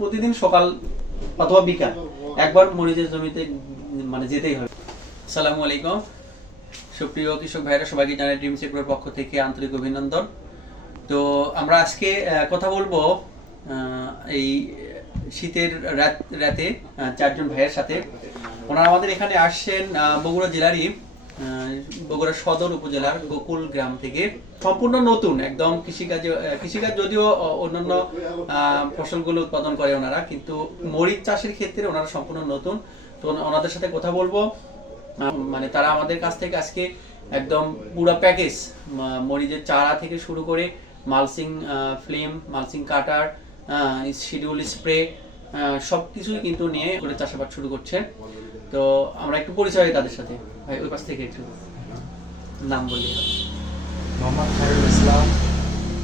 প্রতিদিন সকাল অথবা বিকাল একবার মরিচের জমিতে মানে যেতেই হবে। আসসালামু আলাইকুম। সুপ্রিয় কৃষক ভাইরা, সবাইকে জানাই ড্রিম সেক্টরের পক্ষ থেকে আন্তরিক অভিনন্দন। তো আমরা আজকে কথা বলব এই শীতের রাত চারজন ভাইয়ের সাথে। ওনারা আমাদের এখানে আসছেন বগুড়া জেলারই। বগুড়া সদর উপজেলার গোকুল গ্রাম থেকে সম্পূর্ণ নতুন, একদম কৃষিকাজে কৃষিকাজ যদিও অন্যান্য ফসলগুলো উৎপাদন করে ওনারা, কিন্তু মরিচ চাষের ক্ষেত্রে ওনারা সম্পূর্ণ নতুন। তো ওনাদের সাথে কথা বলব। মানে তারা আমাদের কাছ থেকে আজকে একদম পুরো প্যাকেজ মরিচের চারা থেকে শুরু করে মালসিং ফিল্ম, মালসিং কাটার শিডিউল স্প্রে সব কিছুই কিন্তু নিয়ে করে চাষাবাদ শুরু করছে। তো আমরা একটু পরিচয় তাদের সাথে। ভাই ওই পাশ থেকে একটু নাম বলি। মোহাম্মদ খায়রুল ইসলাম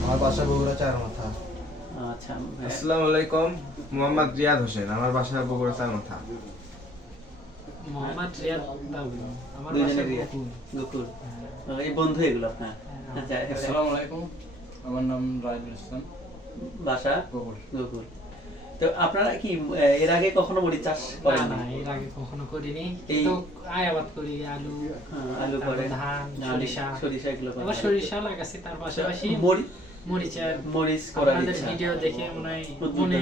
আমার বাসা বগুড়া চার মাথা আচ্ছা আসসালামু আলাইকুম মোহাম্মদ রিয়াদ হোসেন আমার বাসা বগুড়া চার মাথা মোহাম্মদ রিয়াদ বাবু আমার বাসা গোকুল। গোকুল এই বন্ধু এগুলো হ্যাঁ। আচ্ছা আসসালামু আলাইকুম আমার নাম রাইদুল ইসলাম। বাসা? গোকুল গোকুল তো আপনারা কি এর আগে কখনো মরিচ চাষ করেন না এর আগে কখনো করিনি। কিন্তু আয়াবাদ করি আলু হ্যাঁ, আলু করেন ধান সরিষা। সরিষা এগুলো আবার সরিষা লাগাচ্ছি তার পাশাপাশি মরি- মরিচার মরিচ করার ইচ্ছা ভিডিও দেখে মনে হয় মনে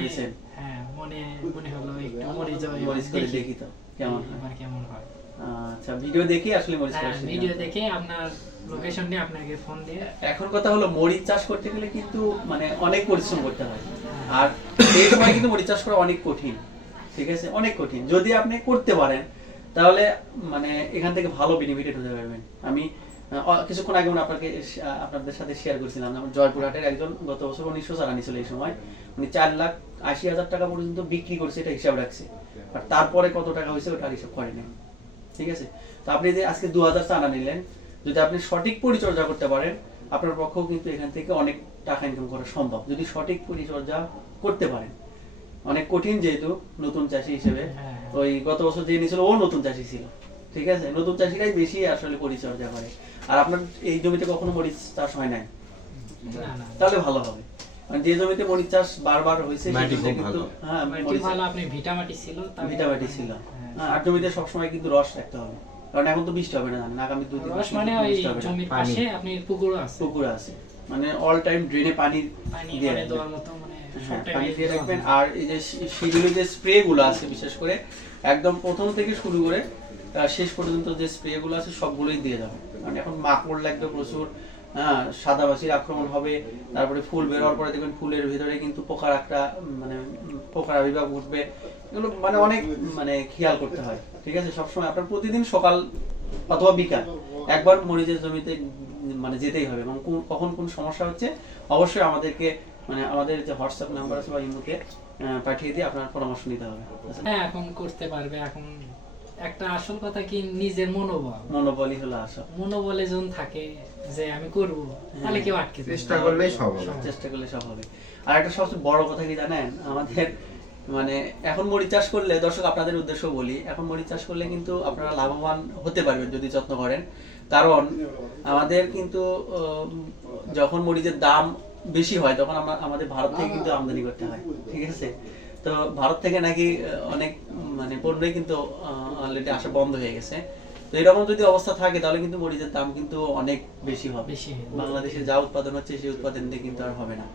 হ্যাঁ মনে মনে হলো একটু মরিচ এবার মরিচ করে দেখি। তো কেমন হয়? কেমন হয়। আচ্ছা ভিডিও দেখে আসলে মরিচ হ্যাঁ করা শিখলাম। ভিডিও দেখে আপনার লোকেশন নিয়ে আপনাকে ফোন দিয়ে এখন কথা হলো মরিচ চাষ করতে গেলে কিন্তু মানে অনেক পরিশ্রম করতে হয়। আর এই সময় কিন্তু মরিচ চাষ করা অনেক কঠিন, ঠিক আছে? অনেক কঠিন। যদি আপনি করতে পারেন, তাহলে মানে এখান থেকে ভালো বেনিফিটেড হতে পারবেন। আমি কিছুক্ষণ আগে আপনাকে আপনাদের সাথে শেয়ার করেছিলাম। আমার জয়পুরহাটের একজন গত বছর উনিশশো চালানি ছিল এই সময়। উনি চার লাখ আশি হাজার টাকা পর্যন্ত বিক্রি করছে, এটা হিসাব রাখছে। আর তারপরে কত টাকা হয়েছে ওটা আর হিসাব করেনি ঠিক আছে? তো আপনি যে আজকে দু হাজার চানা নিলেন, যদি আপনি সঠিক পরিচর্যা করতে পারেন আপনার পক্ষেও কিন্তু এখান থেকে অনেক টাকা ইনকাম করা সম্ভব। যদি সঠিক পরিচর্যা করতে পারেন। অনেক কঠিন যেহেতু নতুন চাষি হিসেবে। হ্যাঁ। ওই গত বছর যে নিয়েছিল ও নতুন চাষি ছিল। ঠিক আছে? নতুন চাষিরাই বেশি আসলে পরিচর্যা করে। আর আপনার এই জমিতে কখনো মরিচ চাষ হয় নাই? না না। তাহলে ভালো হবে। মানে যে জমিতে মরিচ চাষ বারবার হয়েছে কিন্তু হ্যাঁ মাটি মরিচ ভালো আপনি ভিটামাটি ছিল ভিটামাটি ছিল। হ্যাঁ। হ্যাঁ, আর জমিতে সবসময় কিন্তু রস রাখতে হবে। কারণ এখন তো বৃষ্টি হবে না জানেন আগামী দুই তিন মাস মানে ওই। জমির পাশে আপনি পুকুর আছে। পুকুর আছে। মানে অল টাইম ড্রেনে পানি পানি। দেওয়ার মতো মানে হ্যাঁ, সব টাইমে পানি দিয়ে রাখবেন। আর এই যে যে স্প্রে গুলো আছে বিশেষ করে একদম প্রথম থেকে শুরু করে শেষ পর্যন্ত যে স্প্রে গুলো আছে সবগুলোই দিয়ে যাবে কারণ এখন মাকড় লাগবে প্রচুর হ্যাঁ সাদাবাসির আক্রমণ হবে তারপরে ফুল বের হওয়ার পরে দেখবেন ফুলের ভিতরে কিন্তু পোকার একটা মানে পোকার আবির্ভাব ঘটবে। এগুলো মানে অনেক মানে খেয়াল করতে হয় ঠিক আছে? সবসময় আপনার প্রতিদিন সকাল অথবা বিকাল একবার মরিচের জমিতে মানে যেতেই হবে এবং কখন কোন সমস্যা হচ্ছে অবশ্যই আমাদেরকে মানে আমাদের যে হোয়াটসঅ্যাপ নাম্বার আছে বা ইমোকে পাঠিয়ে দিয়ে আপনার পরামর্শ নিতে হবে হ্যাঁ এখন করতে পারবে এখন একটা আসল কথা কি নিজের মনোবল। মনোবলই হলো আসল। মনোবলে যখন থাকে যে আমি করব তাহলে কেউ আটকে চেষ্টা। করলেই সব হবে। চেষ্টা করলে সব হবে। আর একটা সবচেয়ে বড় কথা কি জানেন? আমাদের মানে এখন মরিচ চাষ করলে দর্শক আপনাদের উদ্দেশ্য বলি এখন মরিচ চাষ করলে কিন্তু আপনারা লাভবান হতে পারবেন যদি যত্ন করেন। কারণ আমাদের কিন্তু যখন মরিচের দাম বেশি হয় তখন আমাদের ভারত থেকে কিন্তু আমদানি করতে হয়। ঠিক আছে? তো ভারত থেকে নাকি অনেক মানে পণ্যই কিন্তু অলরেডি আসা বন্ধ হয়ে গেছে। তো এরকম যদি অবস্থা থাকে তাহলে কিন্তু মরিচের দাম কিন্তু অনেক বেশি হবে। বাংলাদেশে যা উৎপাদন হচ্ছে সেই উৎপাদন দিয়ে কিন্তু আর হবে না